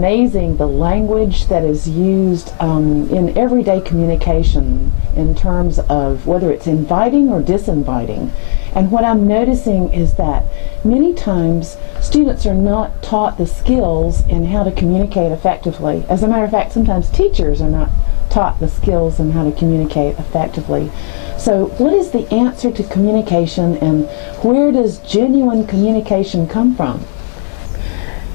amazing the language that is used in everyday communication in terms of whether it's inviting or disinviting. And what I'm noticing is that many times students are not taught the skills in how to communicate effectively. As a matter of fact, sometimes teachers are not taught the skills in how to communicate effectively. So what is the answer to communication, and where does genuine communication come from?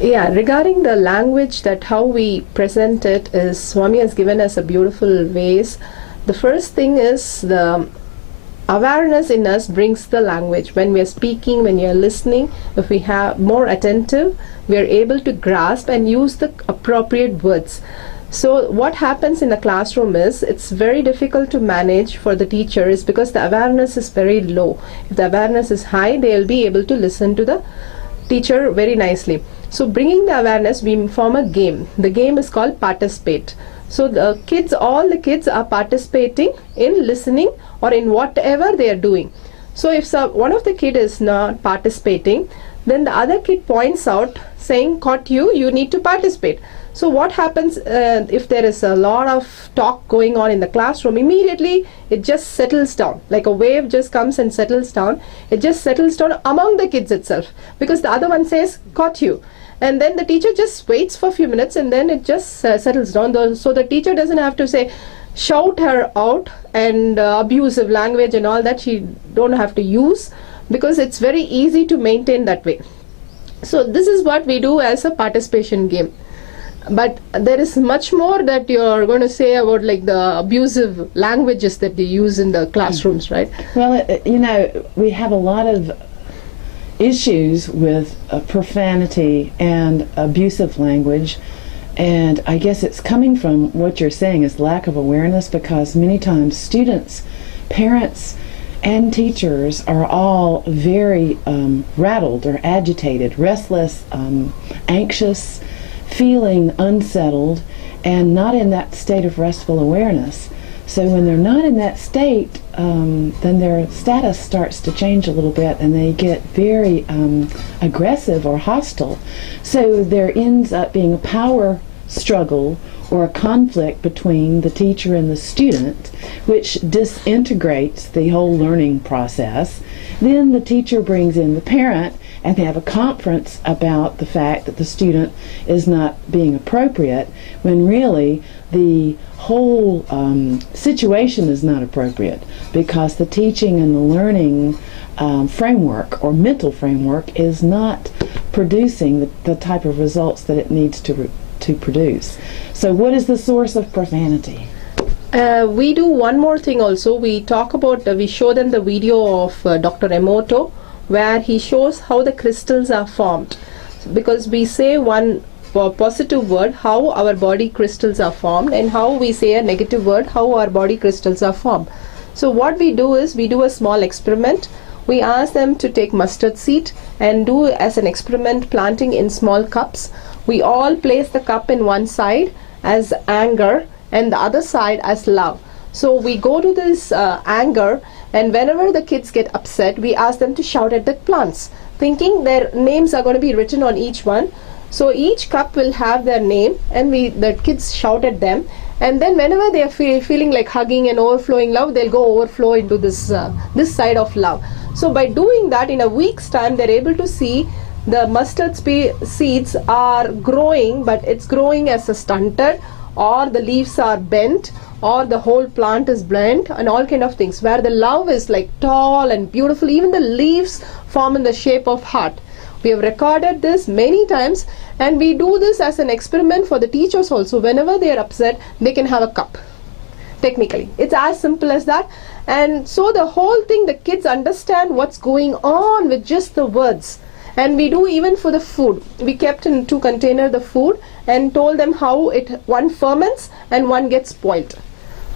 Yeah, regarding the language, that how we present it is, Swami has given us a beautiful ways. The first thing is the awareness in us brings the language. When we are speaking, when you are listening, if we have more attentive, we are able to grasp and use the appropriate words. So what happens in the classroom is, it's very difficult to manage for the teachers because the awareness is very low. If the awareness is high, they will be able to listen to the teacher very nicely. So bringing the awareness, we form a game. The game is called participate. So the kids, all the kids are participating in listening or in whatever they are doing. So if one of the kid is not participating, then the other kid points out saying, "Caught you, you need to participate." So what happens if there is a lot of talk going on in the classroom, immediately it just settles down. Like a wave just comes and settles down. It just settles down among the kids itself, because the other one says, "Caught you." And then the teacher just waits for a few minutes and then it just settles down. So the teacher doesn't have to say, shout her out and abusive language and all that. She don't have to use, because it's very easy to maintain that way. So this is what we do as a participation game. But there is much more that you're going to say about, like the abusive languages that they use in the classrooms, right? Well, you know, we have a lot of issues with profanity and abusive language, and I guess it's coming from what you're saying is lack of awareness, because many times students, parents, and teachers are all very rattled or agitated, restless, anxious, feeling unsettled, and not in that state of restful awareness. So when they're not in that state, then their status starts to change a little bit, and they get very aggressive or hostile. So there ends up being a power struggle or a conflict between the teacher and the student, which disintegrates the whole learning process. Then the teacher brings in the parent, and they have a conference about the fact that the student is not being appropriate, when really the whole situation is not appropriate, because the teaching and the learning framework or mental framework is not producing the type of results that it needs to produce. So what is the source of profanity? We do one more thing also. We talk about, we show them the video of Dr. Emoto, where he shows how the crystals are formed. Because we say one positive word, how our body crystals are formed, and how we say a negative word, how our body crystals are formed. So what we do is, we do a small experiment. We ask them to take mustard seed and do as an experiment, planting in small cups. We all place the cup in one side as anger and the other side as love. So we go to this anger, and whenever the kids get upset, we ask them to shout at the plants, thinking their names are going to be written on each one. So each cup will have their name, and the kids shout at them, and then whenever they are feeling like hugging and overflowing love, they'll go overflow into this side of love. So by doing that, in a week's time, they're able to see the mustard seeds are growing, but it's growing as a stunted, or the leaves are bent, or the whole plant is bent, and all kind of things, where the love is like tall and beautiful. Even the leaves form in the shape of heart. We have recorded this many times, and we do this as an experiment for the teachers also. Whenever they are upset, they can have a cup. Technically, it's as simple as that. And so the whole thing, the kids understand what's going on with just the words. And we do even for the food. We kept in 2 containers the food and told them how one ferments and one gets spoiled.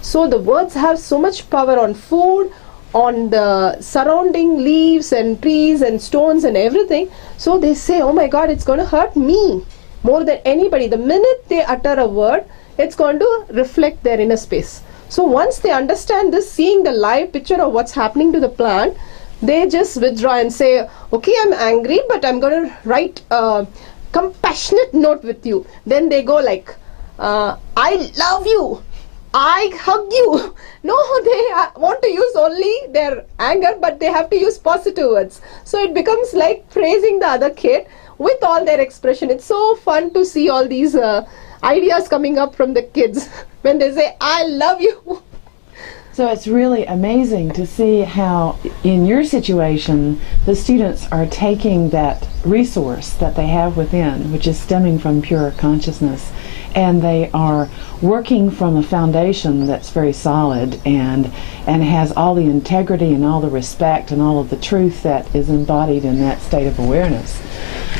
So the words have so much power on food, on the surrounding leaves and trees and stones and everything. So they say, oh my God, it's going to hurt me more than anybody. The minute they utter a word, it's going to reflect their inner space. So once they understand this, seeing the live picture of what's happening to the plant, they just withdraw and say, okay, I'm angry, but I'm going to compassionate note with you, then they go like, I love you, I hug you. No, they want to use only their anger, but they have to use positive words. So it becomes like praising the other kid with all their expression. It's so fun to see all these ideas coming up from the kids when they say, I love you. So it's really amazing to see how, in your situation, the students are taking that resource that they have within, which is stemming from pure consciousness, and they are working from a foundation that's very solid and has all the integrity and all the respect and all of the truth that is embodied in that state of awareness.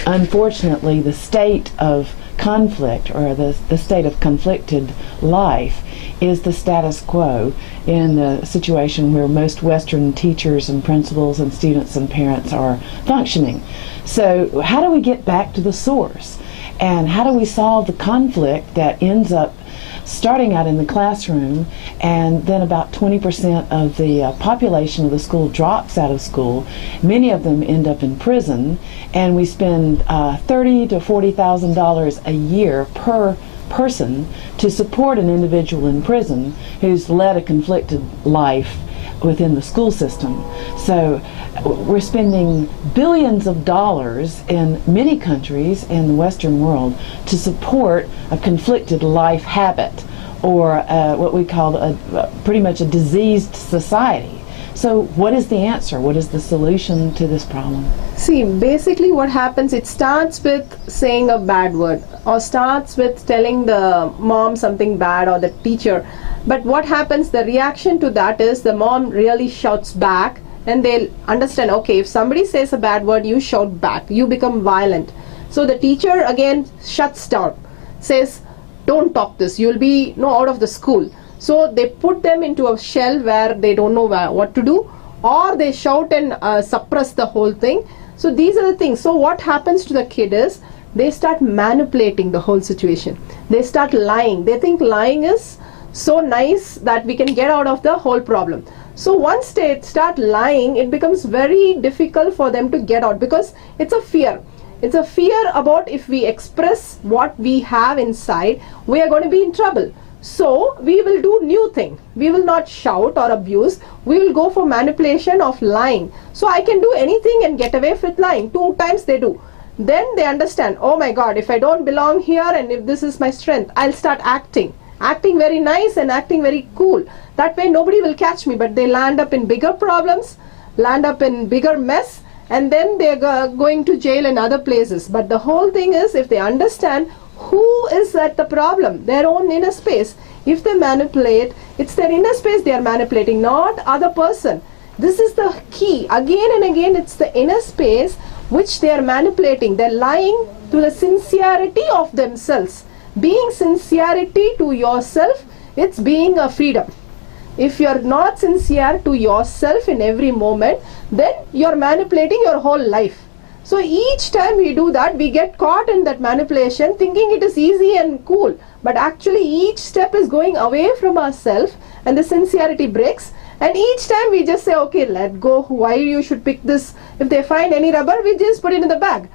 Unfortunately, the state of conflict, or the state of conflicted life, is the status quo in the situation where most Western teachers and principals and students and parents are functioning. So how do we get back to the source? And how do we solve the conflict that ends up starting out in the classroom, and then about 20% of the population of the school drops out of school. Many of them end up in prison, and we spend $30,000 to $40,000 a year per person to support an individual in prison who's led a conflicted life within the school system. So we're spending billions of dollars in many countries in the Western world to support a conflicted life habit, or what we call pretty much a diseased society. So what is the answer? What is the solution to this problem? See, basically what happens, it starts with saying a bad word, or starts with telling the mom something bad, or the teacher. But what happens, the reaction to that is the mom really shouts back, and they'll understand, okay, if somebody says a bad word, you shout back, you become violent. So the teacher again shuts down, says, don't talk this, you'll be out of the school. So they put them into a shell where they don't know what to do, or they shout and suppress the whole thing. So these are the things. So what happens to the kid is they start manipulating the whole situation. They start lying. They think lying is so nice that we can get out of the whole problem. So once they start lying, it becomes very difficult for them to get out, because it's a fear. It's a fear about, if we express what we have inside, we are going to be in trouble. So we will do new thing. We will not shout or abuse. We will go for manipulation of lying. So I can do anything and get away with lying. 2 times they do. Then they understand, oh my God, if I don't belong here and if this is my strength, I'll start acting very nice and acting very cool. That way nobody will catch me, but they land up in bigger problems, land up in bigger mess, and then they're going to jail and other places. But the whole thing is, if they understand who is at the problem, their own inner space. If they manipulate, it's their inner space they are manipulating, not other person. This is the key. Again and again, it's the inner space which they are manipulating. They're lying to the sincerity of themselves. Being sincerity to yourself, it's being a freedom. If you're not sincere to yourself in every moment, then you're manipulating your whole life. So each time we do that, we get caught in that manipulation, thinking it is easy and cool. But actually each step is going away from ourselves, and the sincerity breaks. And each time we just say, okay, let go. Why you should pick this? If they find any rubber, we just put it in the bag.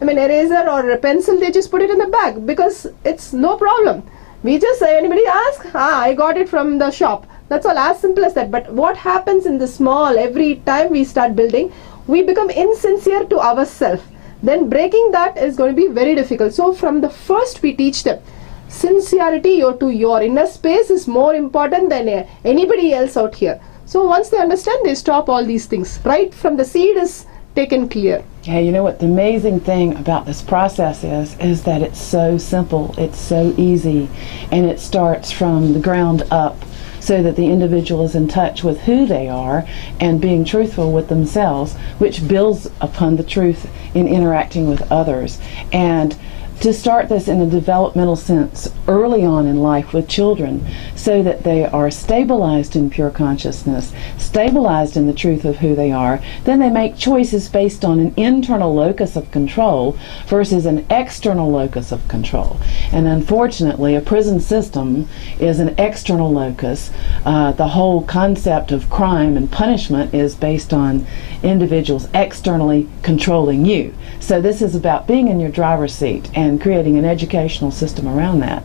I mean, eraser or a pencil, they just put it in the bag, because it's no problem. We just say, anybody ask? I got it from the shop. That's all, as simple as that. But what happens in the small, every time we start building, we become insincere to ourselves. Then breaking that is going to be very difficult. So from the first we teach them, sincerity to your inner space is more important than anybody else out here. So once they understand, they stop all these things. Right from the seed is taken clear. Yeah, you know what the amazing thing about this process is that it's so simple, it's so easy, and it starts from the ground up, so that the individual is in touch with who they are and being truthful with themselves, which builds upon the truth in interacting with others. And to start this in a developmental sense early on in life with children, so that they are stabilized in pure consciousness, stabilized in the truth of who they are. Then they make choices based on an internal locus of control versus an external locus of control. And unfortunately, a prison system is an external locus. The whole concept of crime and punishment is based on individuals externally controlling you. So this is about being in your driver's seat and creating an educational system around that.